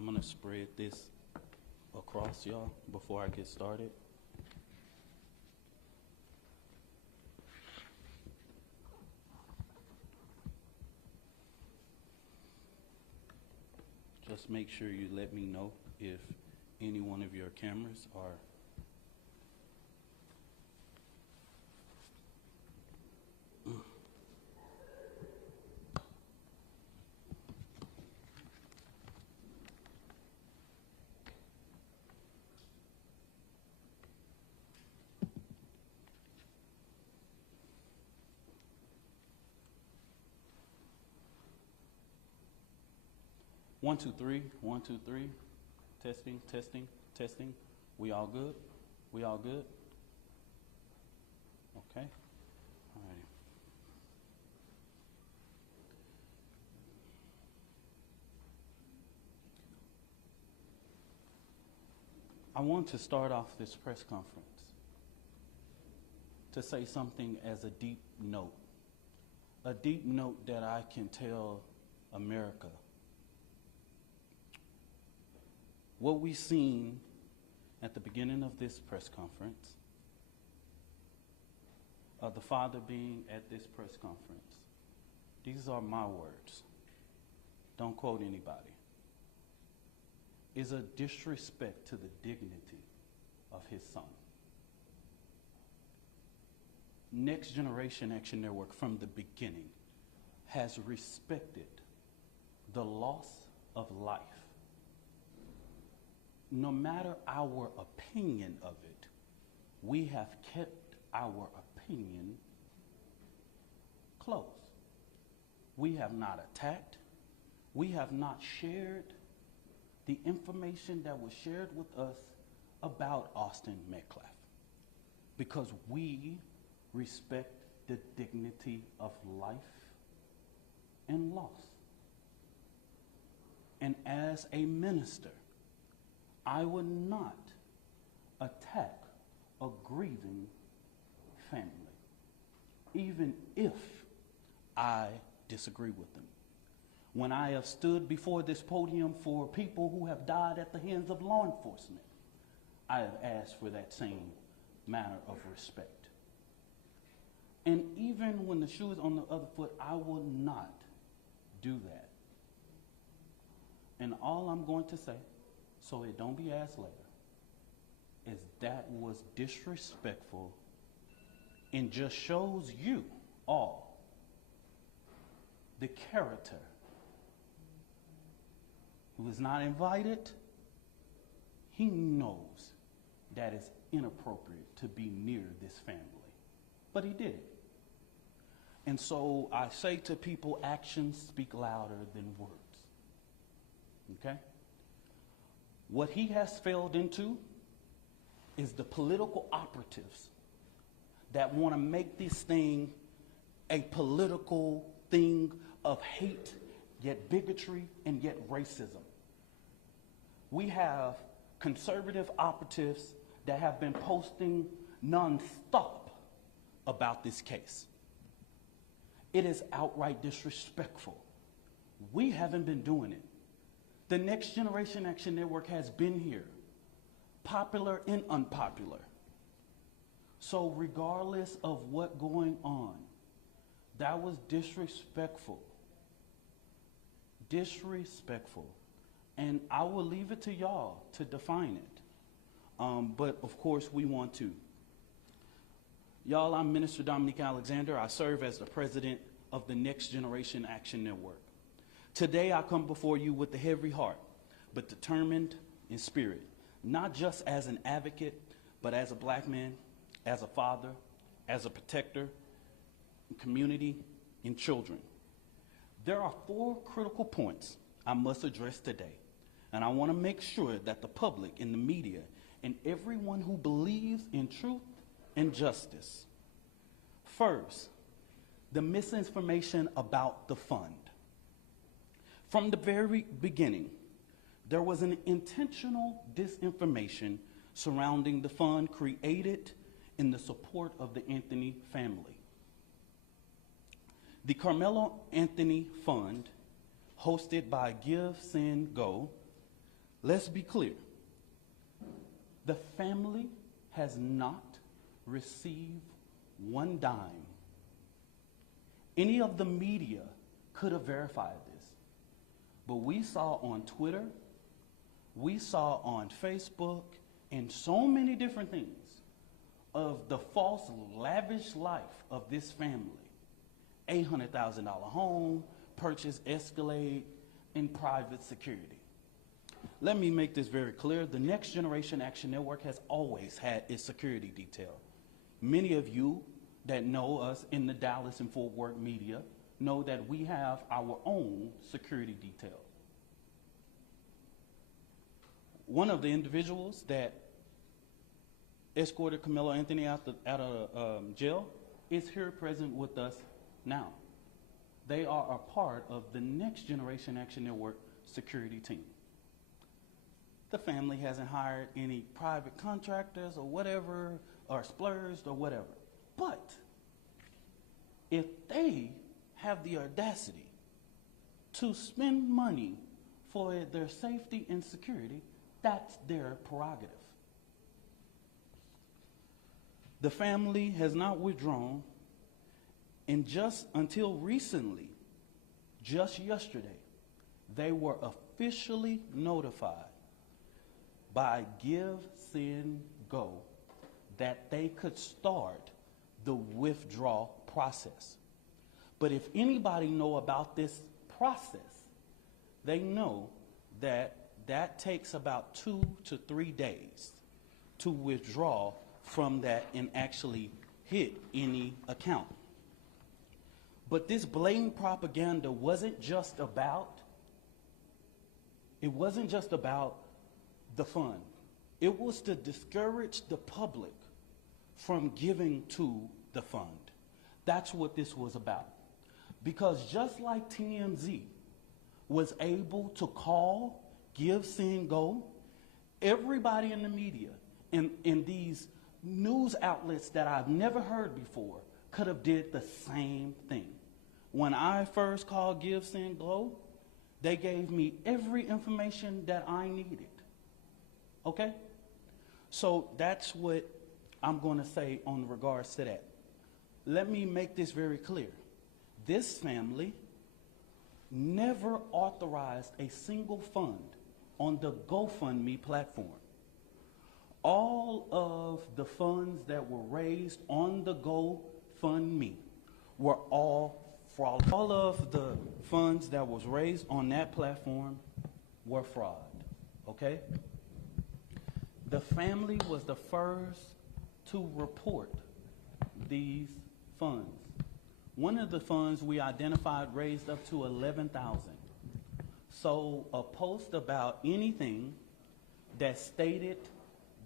I'm gonna spread this across y'all before I get started. Just make sure you let me know if any one of your cameras are one, two, three, 1, 2, 3. Testing, testing, testing. We all good? We all good? Okay. All righty. I want to start off this press conference to say something as a deep note that I can tell America. What we seen at the beginning of this press conference, the father being at this press conference, these are my words, don't quote anybody, is a disrespect to the dignity of his son. Next Generation Action Network from the beginning has respected the loss of life. No matter our opinion of it, we have kept our opinion close. We have not attacked. We have not shared the information that was shared with us about Austin Metcalf because we respect the dignity of life and loss. And as a minister, I would not attack a grieving family, even if I disagree with them. When I have stood before this podium for people who have died at the hands of law enforcement, I have asked for that same manner of respect. And even when the shoe is on the other foot, I will not do that. And all I'm going to say, so it don't be asked later, is that was disrespectful and just shows you all the character who is not invited. He knows that it's inappropriate to be near this family, but he did it. And so I say to people, actions speak louder than words. Okay? What he has failed into is the political operatives that want to make this thing a political thing of hate, yet bigotry, and yet racism. We have conservative operatives that have been posting nonstop about this case. It is outright disrespectful. We haven't been doing it. The Next Generation Action Network has been here, popular and unpopular. So regardless of what's going on, that was disrespectful. Disrespectful. And I will leave it to y'all to define it. But of course we want to. Y'all, I'm Minister Dominique Alexander. I serve as the president of the Next Generation Action Network. Today I come before you with a heavy heart, but determined in spirit, not just as an advocate, but as a black man, as a father, as a protector, community, and children. There are 4 critical points I must address today, and I want to make sure that the public and the media and everyone who believes in truth and justice. First, the misinformation about the fund. From the very beginning, there was an intentional disinformation surrounding the fund created in the support of the Anthony family. The Carmelo Anthony Fund, hosted by Give, Send, Go, Let's be clear. The family has not received one dime. Any of the media could have verified this. But we saw on Twitter, we saw on Facebook, and so many different things of the false, lavish life of this family. $800,000 home, purchase Escalade, and private security. Let me make this very clear. The Next Generation Action Network has always had its security detail. Many of you that know us in the Dallas and Fort Worth media know that we have our own security detail. One of the individuals that escorted Carmelo Anthony out of jail is here present with us now. They are a part of the Next Generation Action Network security team. The family hasn't hired any private contractors or whatever, or splurged or whatever. But if they have the audacity to spend money for their safety and security, that's their prerogative. The family has not withdrawn, and just until recently, just yesterday, they were officially notified by Give, Send, Go that they could start the withdrawal process. But if anybody know about this process, they know that that takes about 2 to 3 days to withdraw from that and actually hit any account. But this blatant propaganda wasn't just about the fund. It was to discourage the public from giving to the fund. That's what this was about. Because just like TMZ was able to call, Give, Send, Go, everybody in the media and in these news outlets that I've never heard before could have did the same thing. When I first called Give, Send, Go, they gave me every information that I needed. Okay? So that's what I'm going to say on regards to that. Let me make this very clear. This family never authorized a single fund on the GoFundMe platform. All of the funds that were raised on the GoFundMe were all fraud. All of the funds that was raised on that platform were fraud, okay? The family was the first to report these funds. One of the funds we identified raised up to $11,000. So a post about anything that stated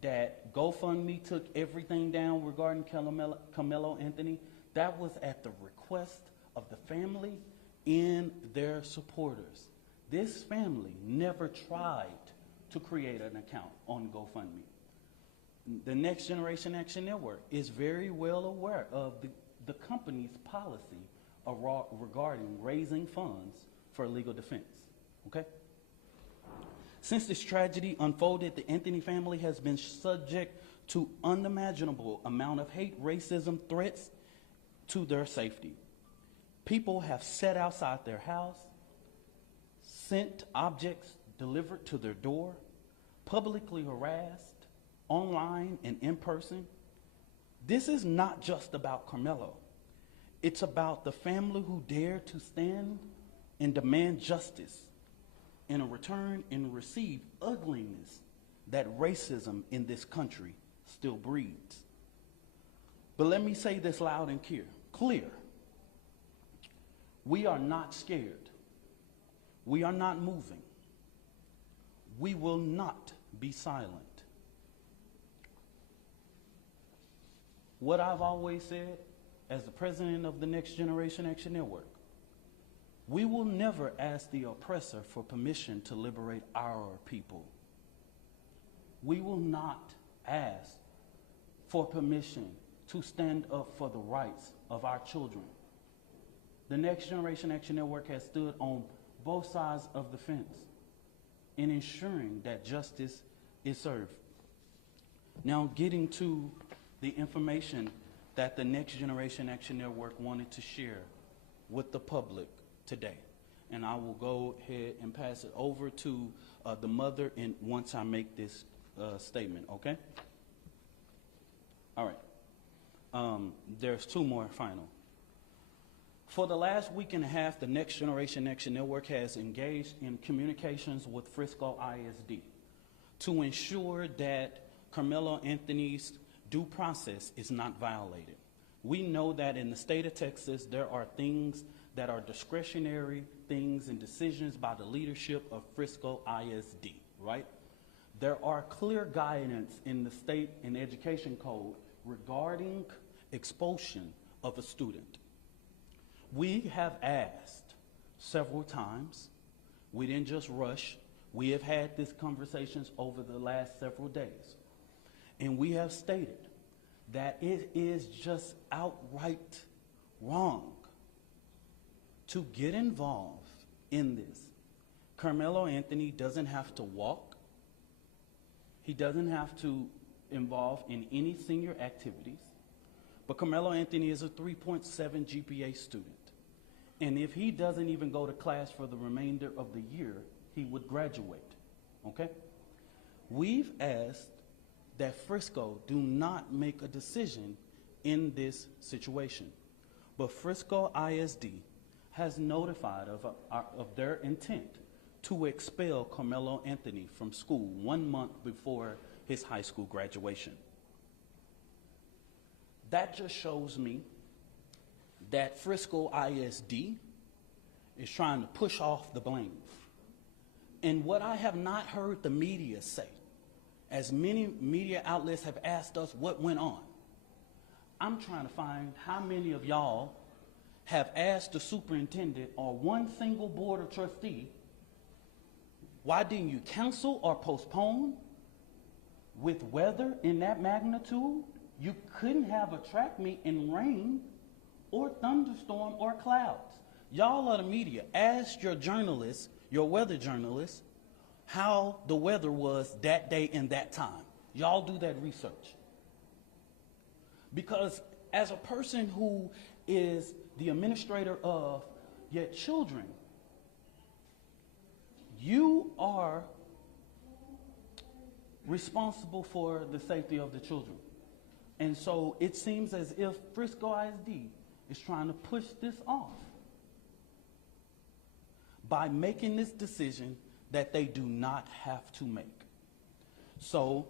that GoFundMe took everything down regarding Carmelo Anthony, that was at the request of the family and their supporters. This family never tried to create an account on GoFundMe. The Next Generation Action Network is very well aware of the company's policy regarding raising funds for legal defense, okay? Since this tragedy unfolded, the Anthony family has been subject to unimaginable amount of hate, racism, threats to their safety. People have sat outside their house, sent objects delivered to their door, publicly harassed, online and in person. This is not just about Carmelo. It's about the family who dare to stand and demand justice in a return and receive ugliness that racism in this country still breeds. But let me say this loud and clear. We are not scared. We are not moving. We will not be silent. What I've always said as the president of the Next Generation Action Network, we will never ask the oppressor for permission to liberate our people. We will not ask for permission to stand up for the rights of our children. The Next Generation Action Network has stood on both sides of the fence. in ensuring that justice is served. Now, getting to the information that the Next Generation Action Network wanted to share with the public today. And I will go ahead and pass it over to the mother once I make this statement, okay? All right. There's two more final. For the last week and a half, the Next Generation Action Network has engaged in communications with Frisco ISD to ensure that Carmelo Anthony's due process is not violated. We know that in the state of Texas, there are things that are discretionary things and decisions by the leadership of Frisco ISD, right? There are clear guidance in the state and education code regarding expulsion of a student. We have asked several times. We didn't just rush. We have had these conversations over the last several days. And we have stated that it is just outright wrong to get involved in this. Carmelo Anthony doesn't have to walk. He doesn't have to involve in any senior activities. But Carmelo Anthony is a 3.7 GPA student. And if he doesn't even go to class for the remainder of the year, he would graduate, okay? We've asked that Frisco do not make a decision in this situation. But Frisco ISD has notified of their intent to expel Carmelo Anthony from school 1 month before his high school graduation. That just shows me that Frisco ISD is trying to push off the blame. And what I have not heard the media say, as many media outlets have asked us what went on, I'm trying to find how many of y'all have asked the superintendent or one single board of trustee, why didn't you cancel or postpone? With weather in that magnitude, you couldn't have a track meet in rain or thunderstorm or clouds. Y'all are the media. Ask your journalists, your weather journalists, how the weather was that day and that time. Y'all do that research. Because as a person who is the administrator of your children, you are responsible for the safety of the children. And so it seems as if Frisco ISD is trying to push this off by making this decision that they do not have to make. So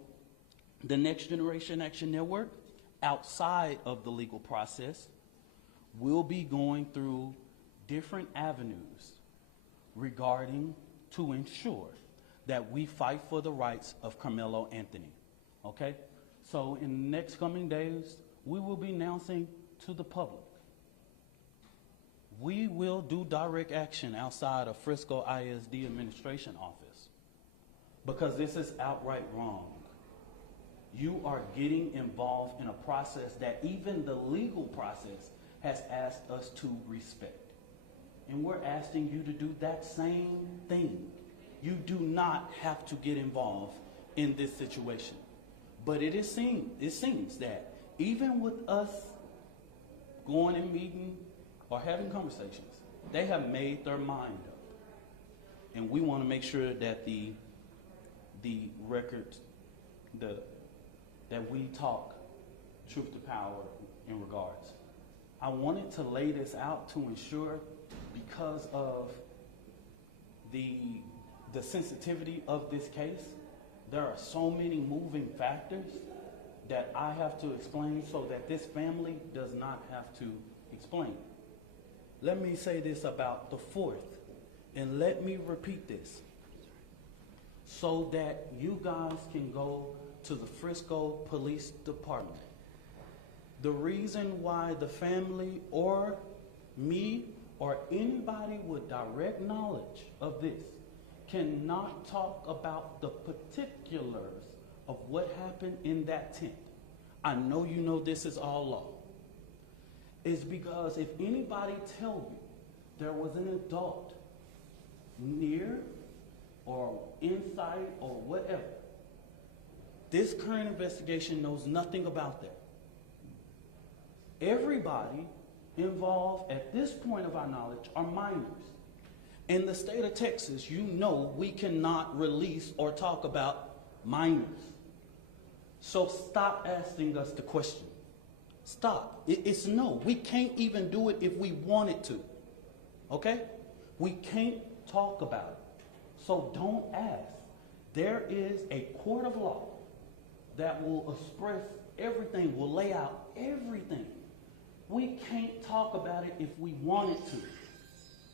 the Next Generation Action Network, outside of the legal process, will be going through different avenues regarding to ensure that we fight for the rights of Carmelo Anthony, okay? So in the next coming days, we will be announcing to the public. We will do direct action outside of Frisco ISD administration office because this is outright wrong. You are getting involved in a process that even the legal process has asked us to respect. And we're asking you to do that same thing. You do not have to get involved in this situation. But it seems that even with us going and meeting or having conversations, they have made their mind up. And we want to make sure that the record, that we talk truth to power in regards. I wanted to lay this out to ensure, because of the sensitivity of this case, there are so many moving factors that I have to explain so that this family does not have to explain. Let me say this about the 4th, and let me repeat this so that you guys can go to the Frisco Police Department. The reason why the family or me or anybody with direct knowledge of this cannot talk about the particulars of what happened in that tent, I know you know this is all law, is because if anybody tell you there was an adult near or or insight or whatever. This current investigation knows nothing about that. Everybody involved at this point of our knowledge are minors. In the state of Texas, you know we cannot release or talk about minors. So stop asking us the question. Stop. It's no. We can't even do it if we wanted to. Okay? We can't talk about it. So don't ask. There is a court of law that will express everything, will lay out everything. We can't talk about it if we wanted to.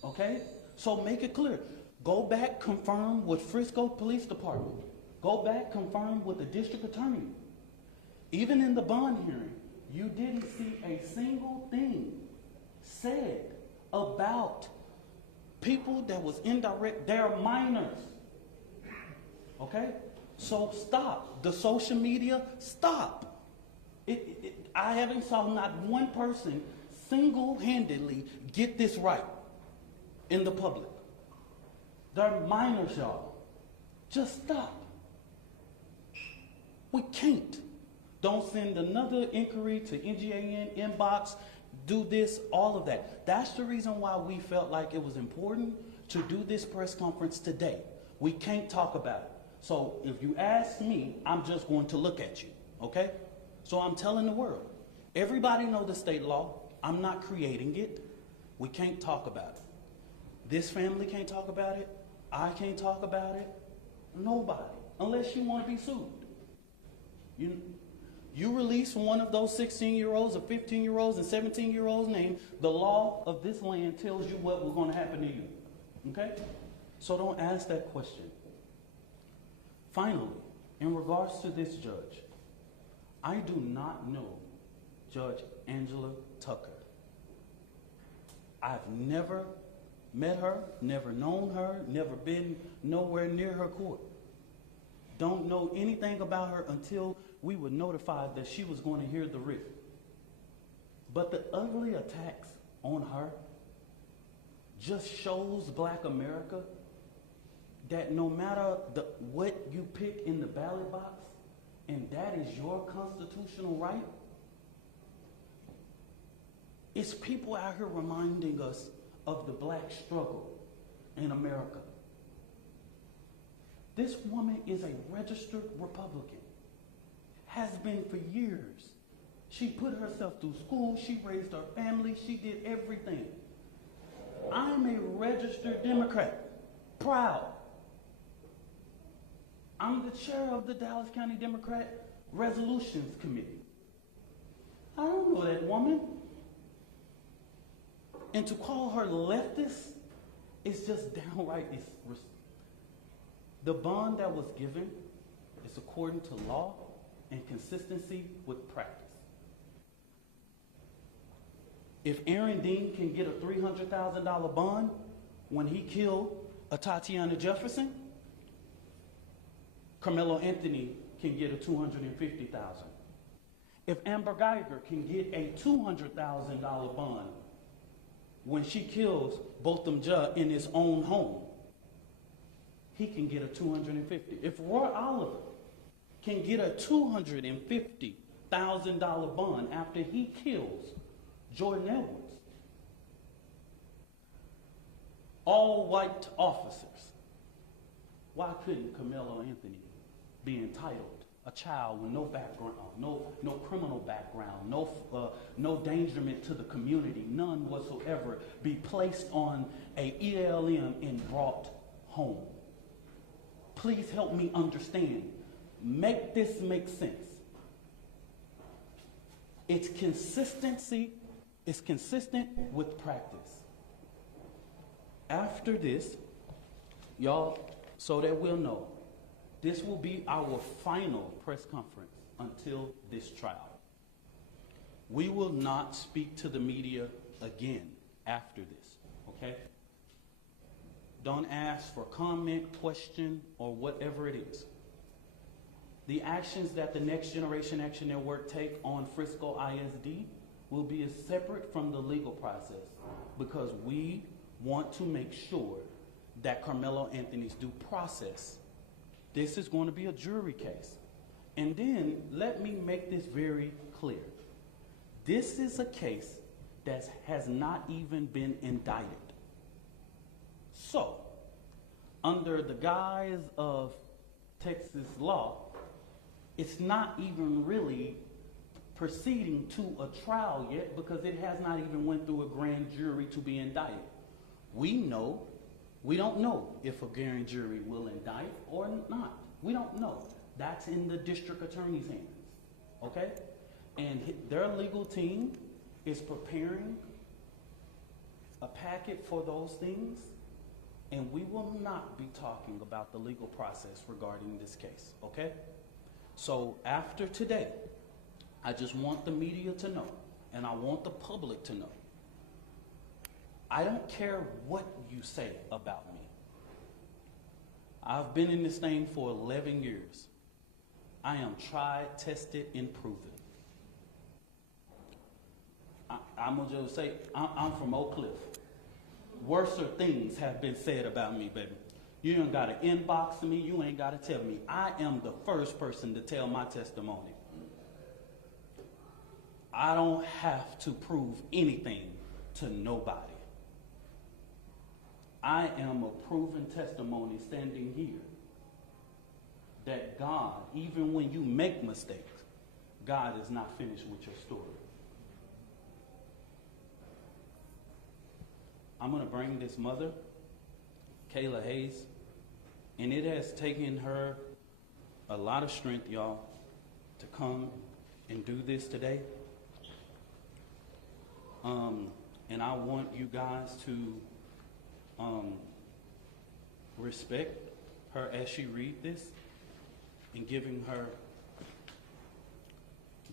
Okay? So make it clear. Go back, confirm with Frisco Police Department. Go back, confirm with the district attorney. Even in the bond hearing, you didn't see a single thing said about people that was indirect. They're minors. Okay? So stop. The social media, stop. I haven't saw not one person single-handedly get this right in the public. They're minors, y'all. Just stop. We can't. Don't send another inquiry to NGAN, inbox, do this, all of that. That's the reason why we felt like it was important to do this press conference today. We can't talk about it. So if you ask me, I'm just going to look at you, okay? So I'm telling the world. Everybody know the state law. I'm not creating it. We can't talk about it. This family can't talk about it. I can't talk about it. Nobody, unless you want to be sued. You release one of those 16-year-olds or 15-year-olds and 17-year-olds' name, the law of this land tells you what was going to happen to you. Okay? So don't ask that question. Finally, in regards to this judge, I do not know Judge Angela Tucker. I've never met her, never known her, never been nowhere near her court. Don't know anything about her until we were notified that she was going to hear the writ. But the ugly attacks on her just shows Black America that no matter what you pick in the ballot box, and that is your constitutional right, it's people out here reminding us of the Black struggle in America. This woman is a registered Republican. Has been for years. She put herself through school, she raised her family, she did everything. I'm a registered Democrat, proud. I'm the chair of the Dallas County Democrat Resolutions Committee. I don't know that woman. And to call her leftist is just downright, the bond that was given is according to law and consistency with practice. If Aaron Dean can get a $300,000 bond when he killed a Tatiana Jefferson, Carmelo Anthony can get a $250,000. If Amber Geiger can get a $200,000 bond when she kills Botham Judge in his own home, he can get a $250,000. If Roy Oliver can get a $250,000 bond after he kills Jordan Edwards, all white officers, why couldn't Carmelo Anthony be entitled? A child with no background, no criminal background, no endangerment to the community, none whatsoever, be placed on a ELM and brought home. Please help me understand. Make this make sense. It's consistency. It's consistent with practice. After this, y'all, so that we'll know, this will be our final press conference until this trial. We will not speak to the media again after this, okay? Don't ask for comment, question, or whatever it is. The actions that the Next Generation Action Network take on Frisco ISD will be separate from the legal process because we want to make sure that Carmelo Anthony's due process. This is going to be a jury case. And then let me make this very clear. This is a case that has not even been indicted. So, under the guise of Texas law, it's not even really proceeding to a trial yet because it has not even went through a grand jury to be indicted. We don't know if a grand jury will indict or not. We don't know. That's in the district attorney's hands, okay? And their legal team is preparing a packet for those things, and we will not be talking about the legal process regarding this case, okay? So after today, I just want the media to know, and I want the public to know, I don't care what you say about me. I've been in this thing for 11 years. I am tried, tested, and proven. I'm gonna just say, I'm from Oak Cliff. Worser things have been said about me, baby. You ain't gotta inbox me, you ain't gotta tell me. I am the first person to tell my testimony. I don't have to prove anything to nobody. I am a proven testimony standing here that God, even when you make mistakes, God is not finished with your story. I'm going to bring this mother, Kayla Hayes, and it has taken her a lot of strength, y'all, to come and do this today. And I want you guys to respect her as she read this and giving her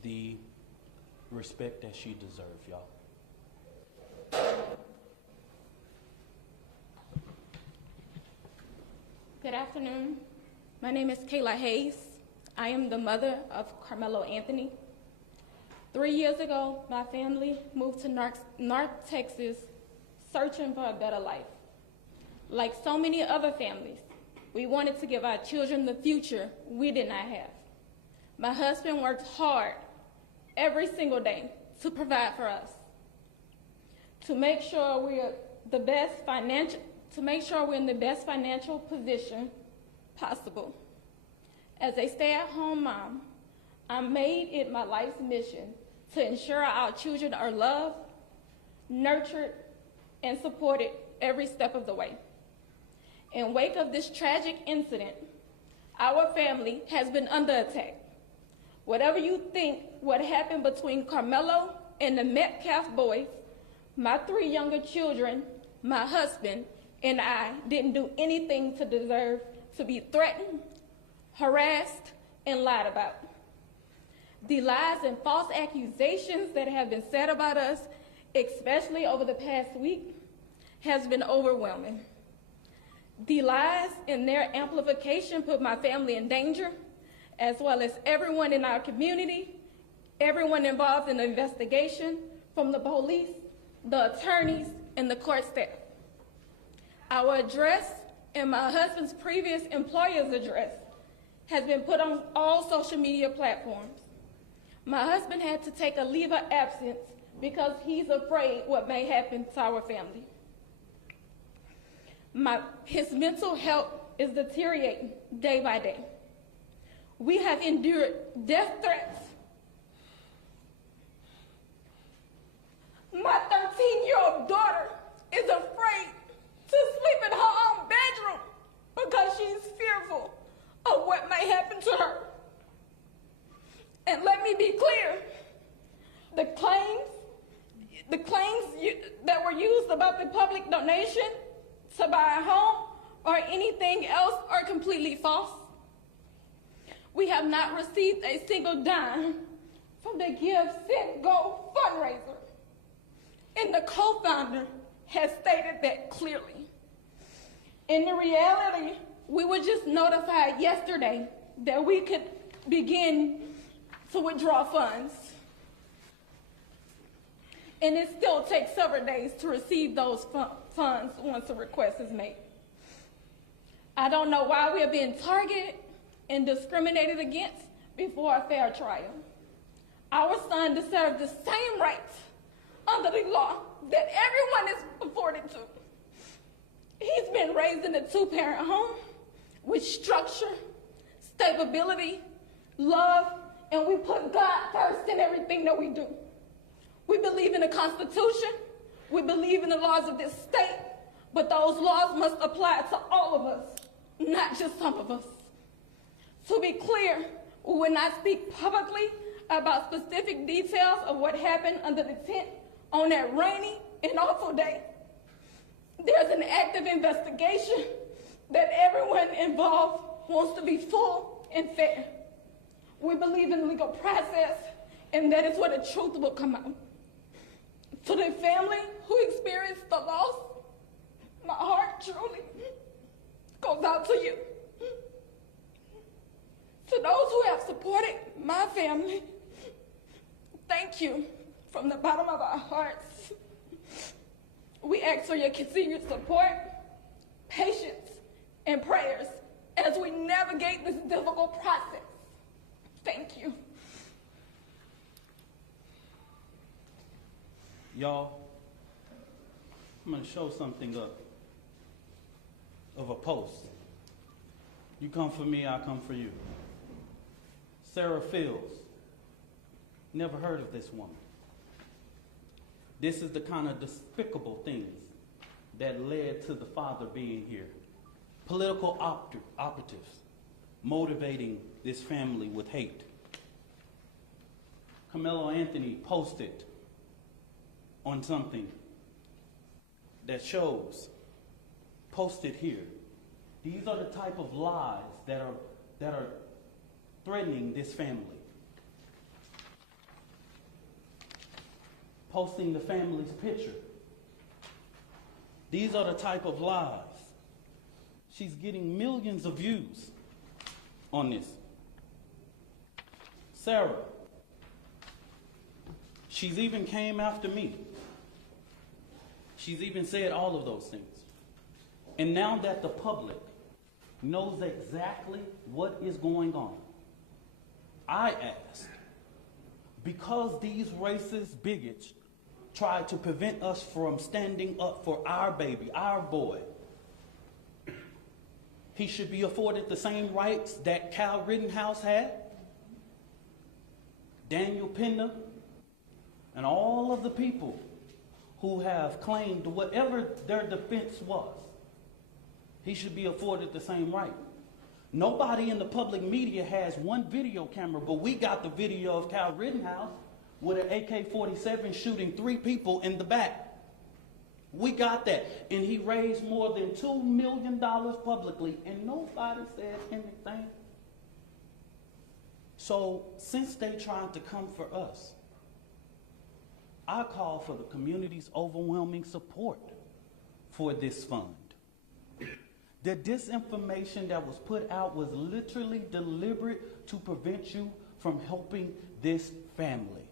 the respect that she deserves, y'all. Good afternoon. My name is Kayla Hayes. I am the mother of Carmelo Anthony. 3 years ago, my family moved to North Texas searching for a better life. Like so many other families, we wanted to give our children the future we did not have. My husband worked hard every single day to provide for us, to make sure we're in the best financial position possible. As a stay-at-home mom, I made it my life's mission to ensure our children are loved, nurtured, and supported every step of the way. In wake of this tragic incident, our family has been under attack. Whatever you think what happened between Carmelo and the Metcalf boys, my 3 younger children, my husband, and I didn't do anything to deserve to be threatened, harassed, and lied about. The lies and false accusations that have been said about us, especially over the past week, has been overwhelming. The lies and their amplification put my family in danger, as well as everyone in our community, everyone involved in the investigation, from the police, the attorneys, and the court staff. Our address and my husband's previous employer's address has been put on all social media platforms. My husband had to take a leave of absence because he's afraid what may happen to our family. His mental health is deteriorating day by day. We have endured death threats. My 13-year-old daughter is afraid to sleep in her own bedroom because she's fearful of what may happen to her. And let me be clear, the claims that were used about the public donation to buy a home or anything else are completely false. We have not received a single dime from the Give, Send, Go fundraiser. And the co-founder has stated that clearly. In the reality, we were just notified yesterday that we could begin to withdraw funds. And it still takes several days to receive those funds once a request is made. I don't know why we are being targeted and discriminated against before a fair trial. Our son deserves the same rights under the law that everyone is afforded to. He's been raised in a two-parent home with structure, stability, love, and we put God first in everything that we do. We believe in the Constitution, we believe in the laws of this state, but those laws must apply to all of us, not just some of us. To be clear, we will not speak publicly about specific details of what happened under the tent on that rainy and awful day. There's an active investigation that everyone involved wants to be full and fair. We believe in the legal process, and that is where the truth will come out. To the family who experienced the loss, my heart truly goes out to you. To those who have supported my family, thank you from the bottom of our hearts. We ask for your continued support, patience, and prayers as we navigate this difficult process. Thank you. Y'all, I'm going to show something up of a post. You come for me, I come for you. Sarah Fields. Never heard of this woman. This is the kind of despicable things that led to the father being here. Political operatives motivating this family with hate. Karmelo Anthony posted on something that shows, posted here. These are the type of lies that are threatening this family. Posting the family's picture. These are the type of lies. She's getting millions of views on this. Sarah, she's even came after me. She's even said all of those things. And now that the public knows exactly what is going on, I ask, because these racist bigots tried to prevent us from standing up for our baby, our boy, he should be afforded the same rights that Kyle Rittenhouse had, Daniel Pena, and all of the people who have claimed whatever their defense was. He should be afforded the same right. Nobody in the public media has one video camera, but we got the video of Kyle Rittenhouse with an AK-47 shooting 3 people in the back. We got that. And he raised more than $2 million publicly, and nobody said anything. So since they tried to come for us, I call for the community's overwhelming support for this fund. The disinformation that was put out was literally deliberate to prevent you from helping this family.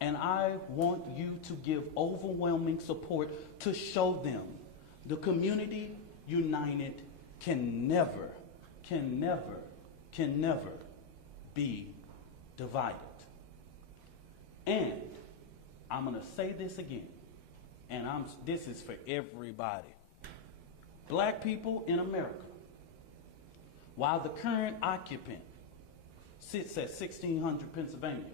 And I want you to give overwhelming support to show them the community united can never be divided. And I'm going to say this again, and this is for everybody. Black people in America, while the current occupant sits at 1600 Pennsylvania,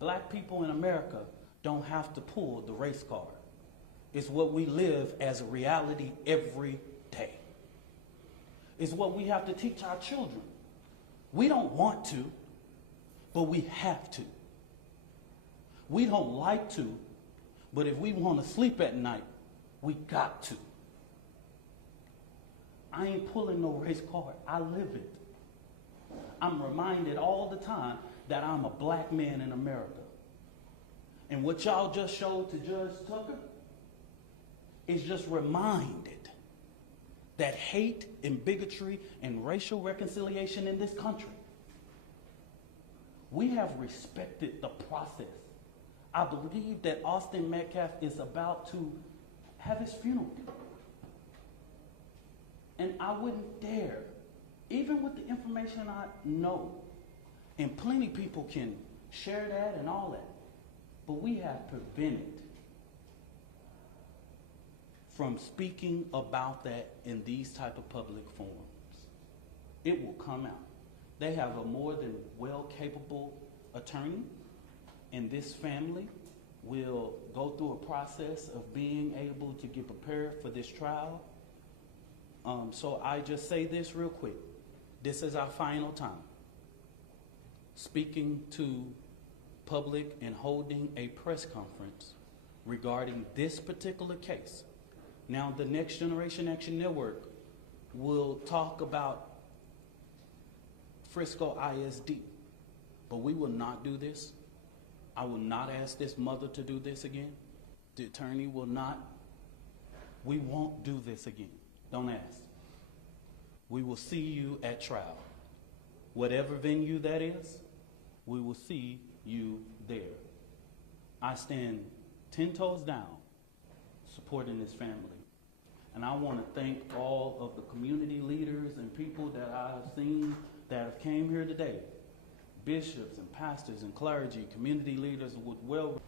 black people in America don't have to pull the race card. It's what we live as a reality every day. It's what we have to teach our children. We don't want to, but we have to. We don't like to, but if we want to sleep at night, we got to. I ain't pulling no race card. I live it. I'm reminded all the time that I'm a black man in America. And what y'all just showed to Judge Tucker is just reminded that hate and bigotry and racial reconciliation in this country, we have respected the process. I believe that Austin Metcalf is about to have his funeral. And I wouldn't dare, even with the information I know, and plenty people can share that and all that, but we have prevented from speaking about that in these type of public forums. It will come out. They have a more than well capable attorney, and this family will go through a process of being able to get prepared for this trial. So I just say this real quick. This is our final time speaking to public and holding a press conference regarding this particular case. Now, the Next Generation Action Network will talk about Frisco ISD, but we will not do this. I will not ask this mother to do this again. The attorney will not. We won't do this again. Don't ask. We will see you at trial. Whatever venue that is, we will see you there. I stand 10 toes down supporting this family. And I want to thank all of the community leaders and people that I've seen that have came here today. Bishops and pastors and clergy, community leaders with well